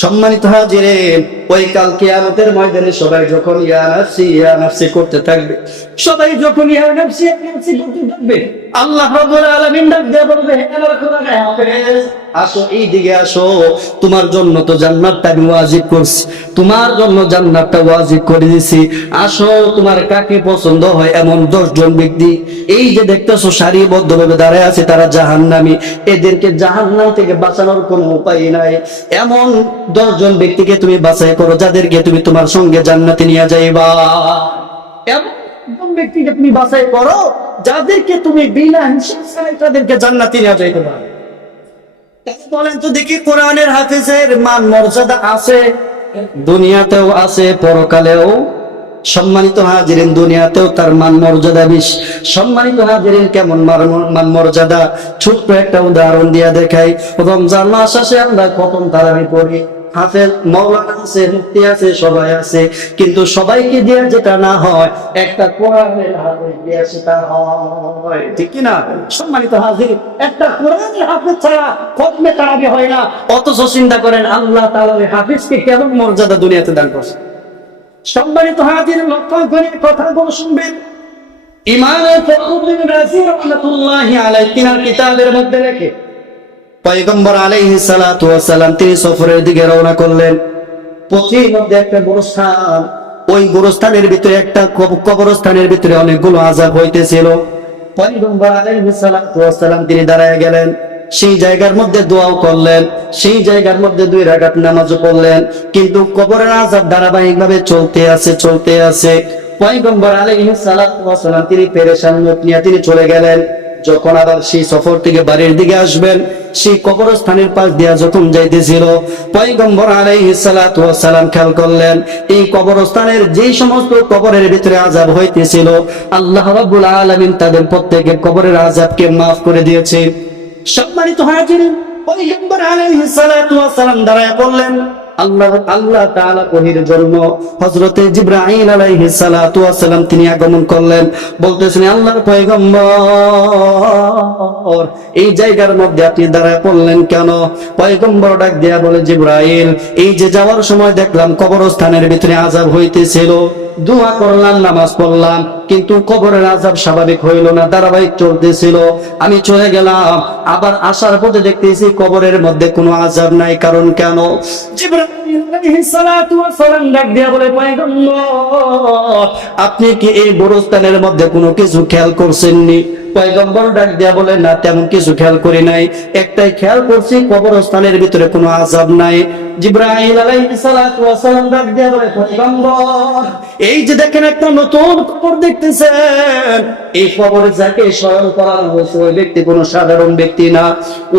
সম্মানিত হাজিরিন, ওই কাল কিয়ামতের ময়দানে সবাই যখন ইয়া নাফসি করতে থাকবে, সবাই যখন ইয়া নাফসি করতে থাকবে, আল্লাহ রাব্বুল আলামিন ডাক দিয়ে বলবে, হে আমার খোদার হাফেজ, আসো এইদিকে আসো, তোমার জন্য তো জান্নাতটা আমি ওয়াজিব করছি, তোমার জন্য জান্নাতটা ওয়াজিব করে দিয়েছি, আসো তোমার কাকে পছন্দ হয় এমন 10 জন ব্যক্তি এই যে দেখতেছো সারিবদ্ধভাবে দাঁড়ায় আছে, তারা জাহান্নামী, এদেরকে জাহান্নাম থেকে বাঁচানোর কোনো উপায় নাই, এমন 10 জন ব্যক্তিকে তুমি বাছাই করো যাদেরকে তুমি তোমার সঙ্গে জান্নাতে নিয়ে যাইবা। এমন ব্যক্তিকে তুমি বাছাই করো যাদেরকে তুমি বিনা হিসাব ছাড়াই তাদেরকে জান্নাতে নিয়ে যাইতে পারো। বলেন তো দেখি, কোরআনের হাফেজের মান মর্যাদা আছে? দুনিয়াতেও আছে, পরকালেও। সম্মানিত হাজিরিন, দুনিয়াতেও তার মান মর্যাদা বেশি। সম্মানিত হাজিরিন, কেমন মান মর্যাদা? ছোট্ট একটা উদাহরণ দিয়া দেখাই। রমজান মাস আসে, আমরা খতম তারাবি পড়ি, হাফেজ মাওলানা আছে, মুফতি আছে, সবাই আছে, কিন্তু সবাইকে দিয়ে যেটা না হয়, একটা কোরআনের হাফেজ দিয়ে সেটা হয়, ঠিক কি না? সম্মানিত হাজিরিন, একটা কোরআনের হাফেজ ছাড়া খতমে তারাবি হয় না। অথচ চিন্তা করেন আল্লাহ তাআলা ওই হাফেজকে কেমন মর্যাদা দুনিয়াতে দান করছে। সম্মানিত হাজিরিন, লক্ষ্য করে কথাগুলো শুনবেন। ইমামে ফখরুদ্দীন রাজি রাহমাতুল্লাহি আলাইহি তিনার কিতাবের মধ্যে লেখে, পয়গম্বর আলাইহিস সালাতু ওয়াস সালাম তিনি সফরের দিকে রওনা করলেন। পথের মধ্যে একটা গোরস্থান, ওই গোরস্থানের ভিতরে একটা কবরস্থানের ভিতরে অনেকগুলো আযাব হইতেছিল। পয়গম্বর আলাইহিস সালাতু ওয়াস সালাম তিনি দাঁড়ায় গেলেন, সেই জায়গার মধ্যে দোয়াও করলেন, সেই জায়গার মধ্যে 2 রাকাত নামাজও পড়লেন, কিন্তু কবরের আযাব ধারাবাহিকভাবে চলতে আছে। পয়গম্বর আলাইহিস সালাতু ওয়াস সালাম তিনি পেরেশান মুখ নিয়ে তিনি চলে গেলেন। যখন আবার সেই সফর থেকে বাড়ির দিকে আসবেন, সেই কবরস্থানের পাশ দিয়া যখন যাইতেছিল, পয়গম্বর আলাইহিস সালাতু ওয়াস সালাম খেয়াল করলেন এই কবরস্থানের যেই সমস্ত কবরের ভিতরে আযাব হইতেছিল, আল্লাহ রাব্বুল আলামিন তাদের প্রত্যেকের কবরের আযাবকে মাফ করে দিয়েছে। সম্মানিত হাজিরিন, পয়গম্বর আলাইহিস সালাতু ওয়াস সালাম দাঁড়ায় বললেন, আল্লাহ তাআলা ওহীর জন্য হযরতে জিবরাইল আলাইহিস সালাতু ওয়াস সালাম তিনি আগমন করলেন। বলতেছেন, আল্লাহর পয়গম্বর এই জায়গার মধ্যে আপনি দাঁড়ায় পড়লেন কেন? পয়গম্বর ডাক দিয়া বলে, জিবরাইল, এই যে যাওয়ার সময় দেখলাম কবরস্থানের ভিতরে আযাব হইতেছিল, দোয়া করলাম, নামাজ পড়লাম, কিন্তু কবরের আযাব স্বাভাবিক হইল না, ধারাবাহিক চলতেছিল। আমি চলে গেলাম, আবার আসার পথে দেখতেছি কবরের মধ্যে কোনো আযাব নাই। কারণ কেন? জিবরাইল আলাইহিস সালাতু ওয়াস সালাম ডাক দিয়া বলে, পয়গম্বর আপনি কি এই গোরস্থানের মধ্যে কোনো কিছু খেয়াল করছেননি? পয়গম্বর ডাক দিয়া বলে, না, তেমন কিছু খেয়াল করি নাই, একটাই খেয়াল করছি, কবরস্থানের ভিতরে কোনো আযাব নাই। জিবরাইল আলাইহিস সালাতু ওয়াস সালাম ডাক দিয়া বলে, পয়গম্বর এই যে দেখেন একটা নতুন কবর দেখতেছেন, এই কবরে যাকে স্মরণ করানো হয়েছে ওই ব্যক্তি কোনো সাধারণ ব্যক্তি না,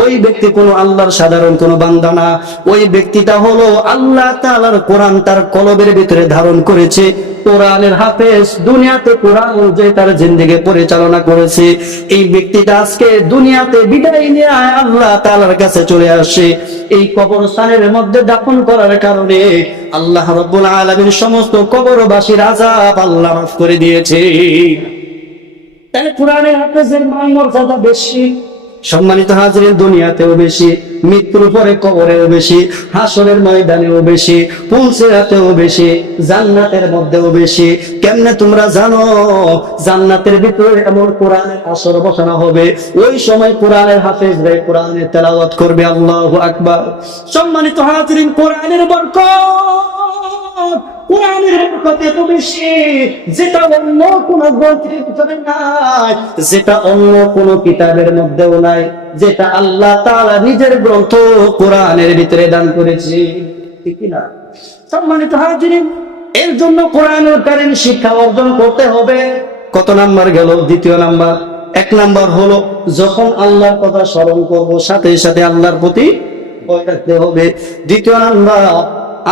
ওই ব্যক্তি কোনো আল্লাহর সাধারণ কোনো বান্দা না, ওই ব্যক্তিটা হলো আল্লাহ তাআলার কোরআন তার কলবের ভিতরে ধারণ করেছে, কোরআনের হাফেজ, দুনিয়াতে কোরআন অনুযায়ী তার জিন্দেগি পরিচালনা করেছে। এই ব্যক্তিটা আজকে দুনিয়াতে বিদায় নিয়ে আল্লাহ তাআলার কাছে চলে আসে। এই কবরস্থানের মধ্যে দাফন করার কারণে আল্লাহ রাব্বুল আলামিন সমস্ত কবরবাসীর আযাব আল্লাহ মাফ করে দিয়েছে। তাহলে কোরআনের হাফেজের মান মর্যাদা বেশি। সম্মানিত হাজিরিন, দুনিয়াতেও বেশি, মৃত্যুর পরে কবরেও বেশি, হাসরের ময়দানেও বেশি, পুলসিরাতেও বেশি, জান্নাতের মধ্যেও বেশি। কেমনে তোমরা জানো? জান্নাতের ভিতরে এমন কোরআনের আসর বসানো হবে, ওই সময় কোরআনের হাফেজরা কোরআনের তেলাওয়াত করবে, আল্লাহু আকবার। সম্মানিত হাজিরিন, কোরআনের বরকত, কোরআনের বরকত এত বেশি যেটা অন্য কোন গ্রন্থের ভিতরে নাই, যেটা অন্য কোন কিতাবের মধ্যেও নাই, যেটা আল্লাহ তাআলা নিজের গ্রন্থ কোরআনের ভিতরে দান করেছে, ঠিক কি না? সম্মানিত হাজিরিন, এর জন্য কোরআনুল কারীম শিক্ষা অর্জন করতে হবে। কত নাম্বার গেল? 2 নাম্বার। 1 নাম্বার হলো যখন আল্লাহর কথা স্মরণ করব সাথে সাথে আল্লাহর প্রতি ভয় রাখতে হবে। 2 নাম্বার,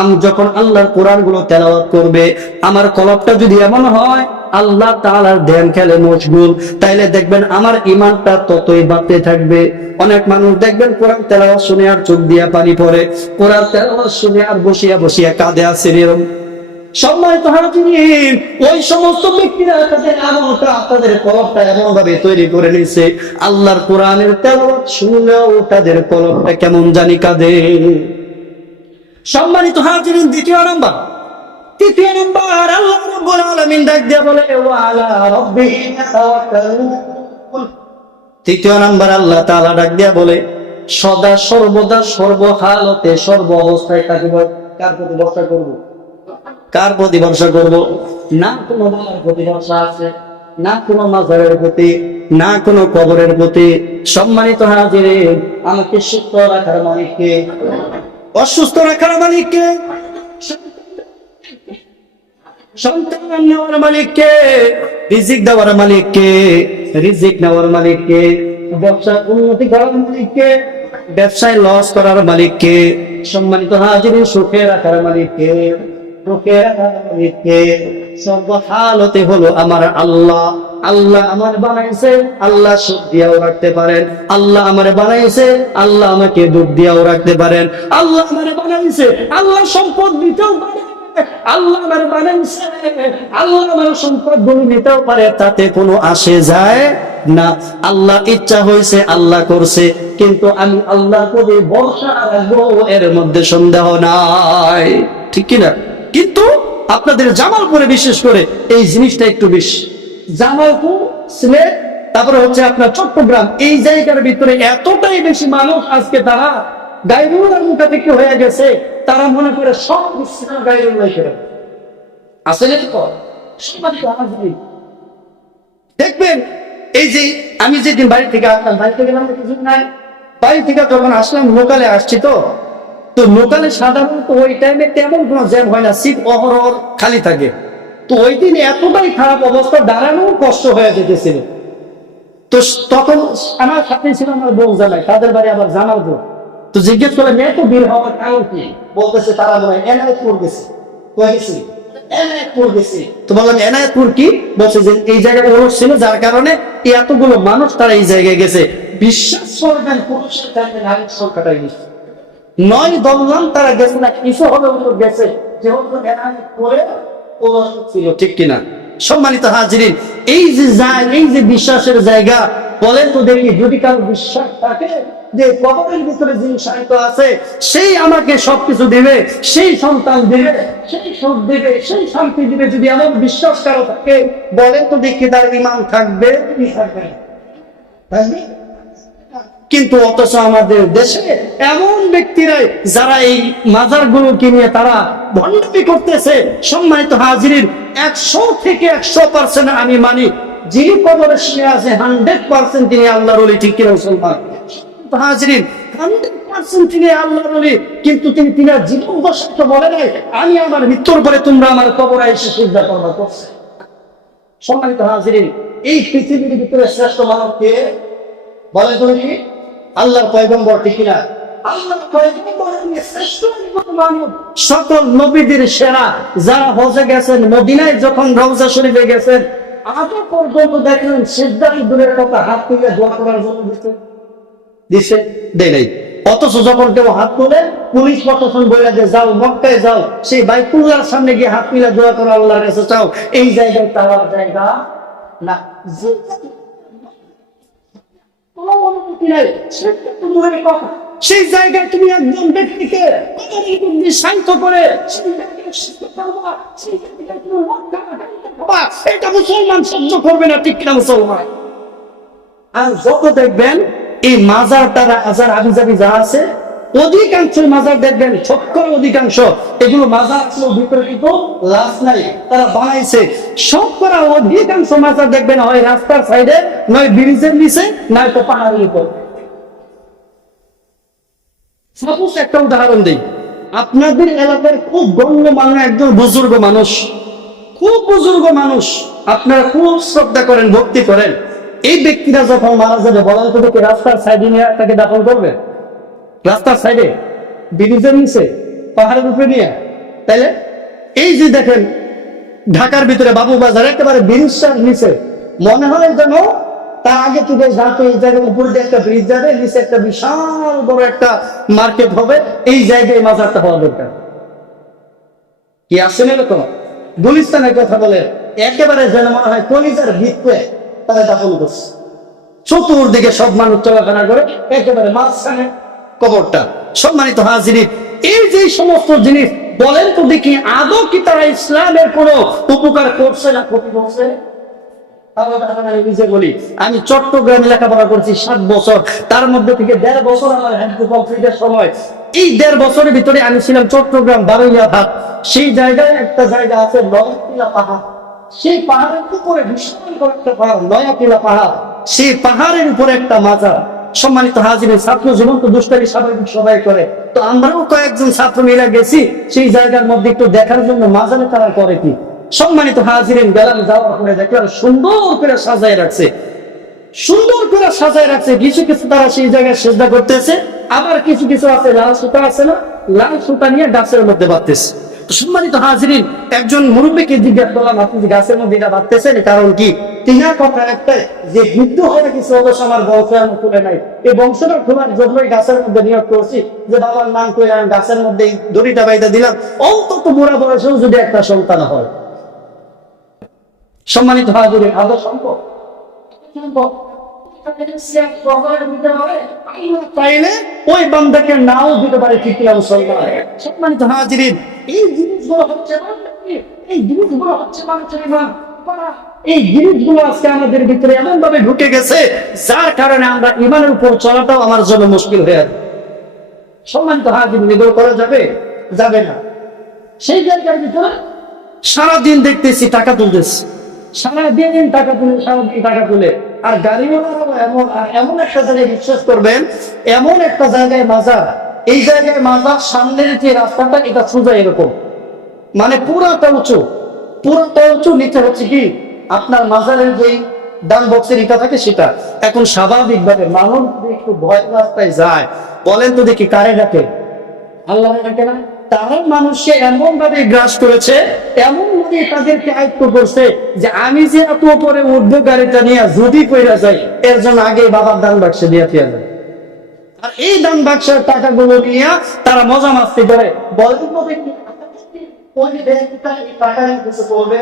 আমি যখন আল্লাহর কোরআন গুলো তেলাওয়াত করবে, আমার কলবটা যদি এমন হয় আল্লাহ তাআলার ধ্যান খেলে মশগুল, তাইলে দেখবেন আমার ঈমানটা ততই বাড়তে থাকবে। অনেক মানুষ দেখবেন কোরআন তেলাওয়াত শুনে আর চোখ দিয়া পানি পড়ে, কোরআন তেলাওয়াত শুনে আর বসিয়া বসিয়া কাঁদে আছে এরকম। সম্মানিত হাজিরিন, ওই সমস্ত ব্যক্তিরা তাদের আমলটা, তাদের কলবটা এমন ভাবে তৈরি করে নিয়েছে, আল্লাহর কোরআনের তেলাওয়াত শুনলেও তাদের কলবটা কেমন জানি কাঁদে। সম্মানিত হাজিরিন, তৃতীয় নাম্বার আল্লাহ রাব্বুল আলামিন ডাক দিয়ে বলে ওয়া আলা রাব্বিহিম ইয়াতাওয়াক্কালুন। তৃতীয় নাম্বার আল্লাহ তাআলা ডাক দিয়ে বলে সদা সর্বদা সর্বহালতে সর্ব অবস্থায় কার প্রতি ভরসা করব? কার প্রতি ভরসা করব? না কোনো বাবার প্রতি ভরসা আছে, না কোনো মাজারের প্রতি, না কোনো কবরের প্রতি। সম্মানিত হাজিরিন, আমাকে সুস্থ রাখার মালিককে, অসুস্থ রাখার মালিককে, সন্তান নেওয়ার মালিককে, রিজিক দেওয়ার মালিককে, রিজিক নেওয়ার মালিককে, ব্যবসা উন্নতি করার মালিককে, ব্যবসায় লস করার মালিককে, সম্মানিত হাজিরিন সুখে রাখার মালিককে, সুখে রাখার মালিককে, সর্বহালতে হলো আমার আল্লাহ। আল্লাহ আমার বানাইছে, আল্লাহ সুখ দিয়াও রাখতে পারেন। আল্লাহ আমার বানাইছে, আল্লাহ আমাকে দুঃখ দিয়াও রাখতে পারেন। আল্লাহ আমার বানাইছে, আল্লাহ সম্পদ দিতেও পারে। আল্লাহ আমার বানাইছে, আল্লাহ আমার সম্পদ গুলো নিতেও পারে, তাতে কোনো আসে যায় না। আল্লাহ ইচ্ছা হয়েছে, আল্লাহ করছে, কিন্তু আমি আল্লাহ করে ভরসা রাখবো, এর মধ্যে সন্দেহ নাই, ঠিক কিনা? কিন্তু আপনাদের জামালপুরে বিশেষ করে এই জিনিসটা একটু বেশি। জামালপুর, সিলেট, তারপরে হচ্ছে আপনার চট্টগ্রাম, এই জায়গার ভিতরে এতটাই বেশি মানুষ আজকে তারা গায়রুল্লাহর মুখাপেক্ষী হয়ে গেছে। তারা মনে করে সব কিছু গায়রুল্লাহ করে। আসলে তো দেখবেন, এই যে আমি যেদিন বাড়ি থেকে আসলাম, বাড়ি থেকে গেলাম কিছু নাই, বাড়ি থেকে যখন আসলাম লোকালে আসছি, তো লোকালে সাধারণত ওই টাইমে তেমন কোনো জ্যাম হয় না, সিট অহরহ খালি থাকে। তো ওই দিন এতটাই খারাপ অবস্থা, দাঁড়ানো কষ্ট হয়ে যেতেছিল। তো তখন আমার সাথে ছিল আমার বউ জানাই, তাদের বাড়ি আবার জানাবো। তো জিজ্ঞেস করলে মেয়ে তো বের হওয়ার কারণ কি, বলতেছে তারা মনে হয় এনায়েতপুর গেছে। গেছি এনায়েতপুর গেছি। তো বললাম এনায়েতপুর কি? বলছে যে এই জায়গাটা ওরস ছিল, যার কারণে এতগুলো মানুষ তারা এই জায়গায় গেছে। বিশ্বাস করবেন, পুরুষের চাইতে নারীর সংখ্যাটাই বেশি। নয় দললাম তারা গেছে না, কিছু হবে গেছে, যেহেতু এনায়েতপুরে ওরস ছিল, ঠিক কিনা? সম্মানিত হাজিরিন, এই যে বিশ্বাসের জায়গা, বলেন তো দেখি, যদি কারো বিশ্বাস থাকে যে কবরের ভিতরে যিনি শায়িত আছে সেই আমাকে সবকিছু দিবে, সেই সন্তান দিবে, সেই সুখ দিবে, সেই শান্তি দিবে, যদি এমন বিশ্বাস কারো থাকে, বলেন তো দেখি তার ঈমান থাকবে কি থাকবে না? কিন্তু অথচ আমাদের দেশে এমন ব্যক্তিরাই যারা এই মাজার গুলোকে নিয়ে তারা ভণ্ডামি করতেছে। সম্মানিত হাজিরিন, 100 থেকে 100% আমি মানি, যিনি কবরে শুয়ে আছে 100% তিনি আল্লাহর ওলি, ঠিক কিনা মুসলমান? হাজিরিন, 100% তিনি আল্লাহর ওলি, কিন্তু তিনি জীবন দশা বলে নাই আমি আমার মৃত্যুর পরে তোমরা আমার কবরে এসে সিজদা করবা করছে। সম্মানিত হাজিরিন, এই পৃথিবীর ভিতরে শ্রেষ্ঠ মানব কে? বলে তো কি আল্লাহর পয়গম্বর, ঠিক কিনা? আল্লাহর পয়গম্বর শ্রেষ্ঠ মানব, সকল নবীদের সেরা, যারা হজে গেছেন, মদিনায় যখন রওজা শরীফে গেছেন, আজ পর্যন্ত দেখলেন সিজদার দূরের কথা, হাত তুলে দোয়া করার জন্য দিছে দেয় নাই। অথচ যখন কেউ হাত তোলে, পুলিশ প্রশাসন বলে যে যাও মক্কায় যাও, সেই বাইতুল্লাহর সামনে গিয়ে হাত তুলে দোয়া করো, আল্লাহর কাছে চাও, এই জায়গায় তার জায়গা না। সেই জায়গায় তুমি একজন ব্যক্তিকে শান্ত করে এটা মুসলমান সহ্য করবে না, ঠিক কিনা মুসলমান? আর যত দেখবেন এই মাজার তারা আজার আবিজাবি যা আছে, অধিকাংশ মাজার দেখবেন, শতকরা অধিকাংশ এগুলো মাজার আসলে ভিতরে কিন্তু লাশ নাই, তারা বানাইছে। শতকরা অধিকাংশ মাজার দেখবেন হয় রাস্তার সাইডে, নয় ব্রিজের নিচে, নয় তো পাহাড়ের উপর। সাপোজ একটা উদাহরণ দিই, আপনাদের এলাকার খুব গণ্যমান্য একজন বুজুর্গ মানুষ, খুব বুজুর্গ মানুষ, আপনারা খুব শ্রদ্ধা করেন, ভক্তি করেন, এই ব্যক্তিরা যখন মারা যাবে, বলেন তো দেখে রাস্তার সাইডে নিয়ে তাকে দাফন করবে? রাস্তার সাইডে, ব্রিজের নিচে, পাহাড়ের উপরে নিয়ে? তাইলে এই যে দেখেন ঢাকার ভিতরে বাবু বাজার একেবারে ব্রিজটার নিচে, মনে হয় যেন তার আগে থেকে যাতে এই জায়গার উপর দিয়ে একটা ব্রিজ যাবে, নিচে একটা বিশাল বড় একটা মার্কেট হবে, এই জায়গায় মাজারটা হওয়া দরকার। কি আসেন এরকম? গুলিস্তানের কথা বলে একেবারে যেন মনে হয় কলিজার ভিতরে তারা দাফন করছে, চতুর্দিকে সব মানুষ চলাফেরা করে, একেবারে মাঝখানে কবরটা। সম্মানিত হাজিরিন, এই যে সমস্ত জিনিস বলেন তো দেখি, আদৌ কি তারা ইসলামের কোনো উপকার করছে না ক্ষতি করছে? আমি নিজে বলি, আমি চট্টগ্রামে লেখাপড়া করছি 7 বছর, তার মধ্যে থেকে 1.5 বছর আমার হেলথ কমপ্লিটের সময়। এই 1.5 বছরের ভিতরে আমি ছিলাম চট্টগ্রাম বারুইয়াঘাট। সেই জায়গায় একটা জায়গা আছে নয়াপিলা পাহাড়, সেই পাহাড়ের উপরে বিশাল বড় একটা পাহাড় নয়াপিলা পাহাড়, সেই পাহাড়ের উপরে একটা মাজার। সম্মানিত হাজির, ছাত্র জীবন তো দুষ্টারি স্বাভাবিক সবাই করে, তো আমরাও কয়েকজন ছাত্র মিলে গেছি সেই জায়গার মধ্যে একটু দেখার জন্য মাজারে তারা করে কি। সম্মানিত হাজিরিন, গেলাম, যাওয়ার পরে দেখলাম সুন্দর করে সাজায় রাখছে, সুন্দর করে সাজায় রাখছে। কিছু কিছু তারা সেই জায়গায় সেজদা করতেছে, আবার কিছু কিছু আছে লাল সুতা আছে না, লাল সুতা নিয়ে গাছের মধ্যে বাঁধতেছে। তো সম্মানিত হাজিরিন, একজন মুরব্বীকে জিজ্ঞাসা করলাম, আপনি যে গাছের মধ্যে এটা বাঁধতেছেন কারণ কি? তিনার কথা একটাই, যে বৃদ্ধ হয়ে কিছু অবশ্য আমার বংশ আমি তুলে নাই, এই বংশটা খোলার জন্যই গাছের মধ্যে নিয়োগ করছি, যে বাবার নাম করে আমি গাছের মধ্যে দড়িটা বাইদা দিলাম, অন্তত বুড়া বয়সেও যদি একটা সন্তান হয়। সম্মানিত হাজিরিন, আদৌ সম্ভব? তাইলে ওই বান্দাকে নাও দিতে পারে, ঠিক কিনা মুসলমান? সম্মানিত হাজিরিন, এই জিনিসগুলো হচ্ছে এই জিনিসগুলো আজকে আমাদের ভিতরে এমন ভাবে ঢুকে গেছে, যার কারণে আমরা ইমানের উপর চলাটাও আমার জন্য মুশকিল হয়ে আছে। সম্মানিত হাজিরিন, এগুলো করা যাবে? যাবে না। সেই জায়গার ভিতরে সারাদিন দেখতেছি টাকা তুলতেছি, সারাদিন টাকা তুলে, সারাদিন টাকা তুলে। আর গাড়িওয়ালারাও এমন, আর এমন একটা জায়গায় বিশ্বাস করবেন, এমন একটা জায়গায় মাজার, এই জায়গায় মাজার, সামনের যে রাস্তাটা এটা সোজা এরকম, মানে পুরাটা উঁচু, পুরাটা উঁচু, নিচে হচ্ছে কি আপনার মাজারের যে ডান বক্সের ইটা থাকে সেটা। এখন স্বাভাবিক ভাবে মানুষ একটু ভয় রাস্তায় যায়, বলেন তো দেখি কারে ডাকে? আল্লাহ ডাকে না? তারা মানুষকে এমন ভাবে গ্রাস করেছে, এমন ভাবে তাদেরকে আয়ত্ত করছে যে আমি যে এত উপরে উঠবো গাড়িটা নিয়ে, যদি কইরা যাই এর জন্য আগে বাবার দান বাক্সে দিয়ে ফিরে যায়। আর এই দান বাক্সের টাকাগুলো নিয়ে তারা মজা মাস্তি করে। বলেন তো দেখি, ওই ব্যক্তিটা এই টাকা নিয়ে কিছু করবে?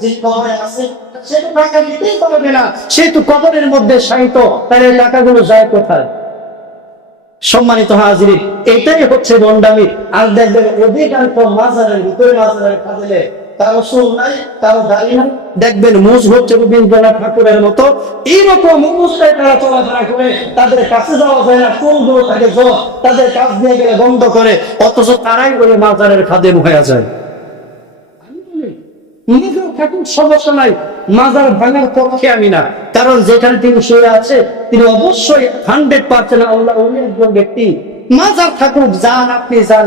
যে কবরে আছে সে তো টাকা নিতেই পারবে না, সে তো কবরের মধ্যে শায়িত, তার এই টাকাগুলো যায় কোথায়? সম্মানিত হাজিরিন, এটাই হচ্ছে ভণ্ডামি। আর দেখবেন অধিকাংশ মাজারের ভিতরে, মাজারের কাজে কারো চুল নাই, কারো দাড়ি নাই, দেখবেন মুজ হচ্ছে রবীন্দ্রনাথ ঠাকুরের মতো, এইরকম অবস্থায় তারা চলাফেরা করে। তাদের কাছে যাওয়া যায় না, চুলগুলো থাকে জল, তাদের কাছ দিয়ে গেলে বন্ধ করে, অথচ তারাই ওই মাজারের খাদেম হয়ে যায়। সমস্যা নাই, মাজার ভাঙার পক্ষে আমি না, কারণ যেখানে তিনি শুয়ে আছে তিনি অবশ্যই 100% আল্লাহ ওলি একজন ব্যক্তি। মাজার থাকুক, যান আপনি যান,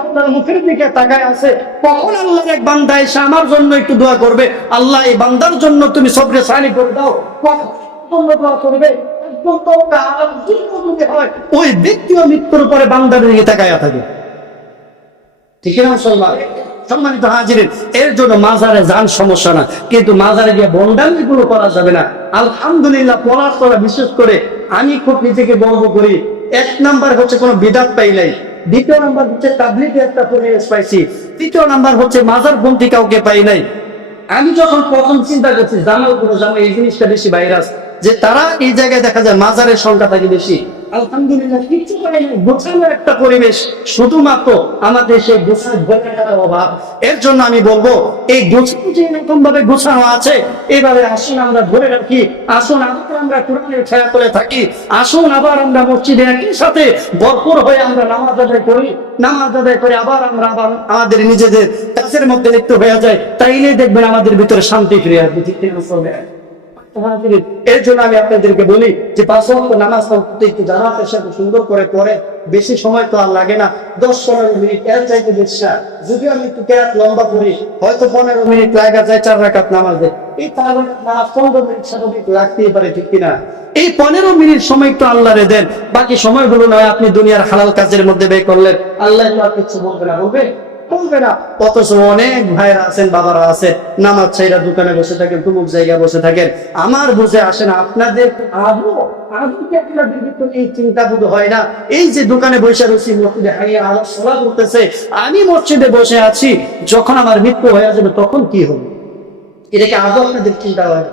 আপনার মুখের দিকে তাকায় আছে, কখন আল্লাহর এক বান্দা এসে আমার জন্য একটু দোয়া করবে, আল্লাহ এই বান্দার জন্য তুমি সবরে সানি করে দাও, কখন দোয়া করবে? ওই ব্যক্তিও মৃত্যুর পরে বান্দার দিকে তাকায়া থাকে, ঠিক না মুসলমান? সম্মানিত হাজিরিন, এর জন্য মাজারে যান, সমস্যা না, কিন্তু মাজারে গিয়ে বন্ডামি গুলো করা যাবে না। আলহামদুলিল্লাহ, পড়ার করা বিশেষ করে আমি খুব নিজেকে গর্ব করি। 1 নাম্বার হচ্ছে কোনো বিদাত পাই নাই, 2 নাম্বার হচ্ছে তাবলীগে একটা পরিবেশ পাইছি, 3 নাম্বার হচ্ছে মাজার পন্থী কাউকে পাই নাই। আমি যখন প্রথম চিন্তা করছি জামাল এই জিনিসটা বেশি ভাইরাস, যে তারা এই জায়গায় দেখা যায় মাজারের সংখ্যা থাকে বেশি। আলহামদুলিল্লাহ, কিছু করে নাই, গোছানো একটা পরিবেশ, শুধুমাত্র আমাদের সেই গোছানোর অভাব। এর জন্য আমি বলবো, এই গোছানো যে এরকম ভাবে গোছানো আছে, এভাবে আসুন আমরা ধরে রাখি, আসুন আবার আমরা কোরআনের ছায়া তলে থাকি, আসুন আবার আমরা মসজিদে একই সাথে ভরপুর হয়ে আমরা নামাজ আদায় করি, নামাজ আদায় করে আবার আমাদের নিজেদের কাজের মধ্যে লিপ্ত হয়ে যায়, তাইলে দেখবেন আমাদের ভিতরে শান্তি ফিরে আসবে। ঠিক আছে? এর জন্য আমি আপনাদেরকে বলি যে 5 ওয়াক্ত নামাজ একটু জামাতের সাথে সুন্দর করে পড়ে, বেশি সময় তো আর লাগে না, 10-15 মিনিট, এর চাইতে বেশি না। যদি আমি একটু কেরাত লম্বা করি, হয়তো 15 মিনিট লাগা যায় 4 রাকাত নামাজে, এই 15 মিনিট স্বাভাবিক লাগতেই পারে, ঠিক কিনা? এই 15 মিনিট সময় একটু আল্লাহরে দেন, বাকি সময়গুলো নয় আপনি দুনিয়ার হালাল কাজের মধ্যে ব্যয় করলেন, আল্লাহ তো আর কিছু বলবে না, বলবে না। অথচ অনেক ভাইরা আছেন, বাবারা আছে, নামাজ ছাইরা দোকানে বসে থাকেন, তুমুক জায়গায় বসে থাকেন। আমার বুঝে আসে না, আপনাদের আদৌ কি আপনাদের ভিতরে এই চিন্তা বোধ হয় না? এই যে দোকানে বসে রয়েছি, মসজিদে হারিয়ে আলো সলা করতেছে, আমি মসজিদে বসে আছি, যখন আমার মৃত্যু হয়ে যাবে তখন কি হবে? এটাকে আদৌ আপনাদের চিন্তা হয়?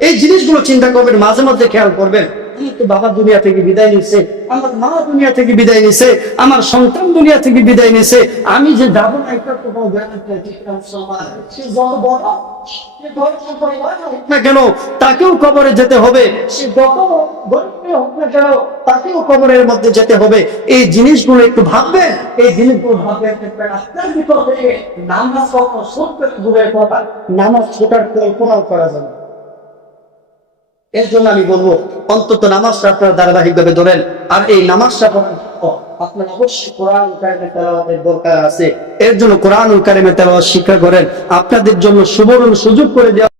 এই জিনিসগুলো চিন্তা করবেন, মাঝে মধ্যে খেয়াল করবেন। আমার তো বাবা দুনিয়া থেকে বিদায় নিছে, আমার মা দুনিয়া থেকে বিদায় নিছে, আমার সন্তান দুনিয়া থেকে বিদায় নিছে, আমি যে যাবো না এটা তো কোনো গ্যারান্টি না কেন, তাকেও কবরে যেতে হবে, সে যত গরিব হোক না কেন তাকেও কবরের মধ্যে যেতে হবে। এই জিনিসগুলো একটু ভাববেন, এই জিনিসগুলো ভাববেন, আপনার ভিতর থেকে নামাজ কখনো ছুটবে দূরের কথা, নামাজ ছোটার কল্পনাও করা যাবে। এর জন্য আমি বলবো অন্তত নামাজটা আপনারা ধারাবাহিকভাবে ধরেন। আর এই নামাজটা পড়ার জন্য আপনার অবশ্যই কোরআন কারিমে তেলাওয়াতের দরকার আছে। এর জন্য কোরআন কারিমে তেলাওয়াত শিক্ষা করেন। আপনাদের জন্য সুবর্ণ সুযোগ করে দেওয়া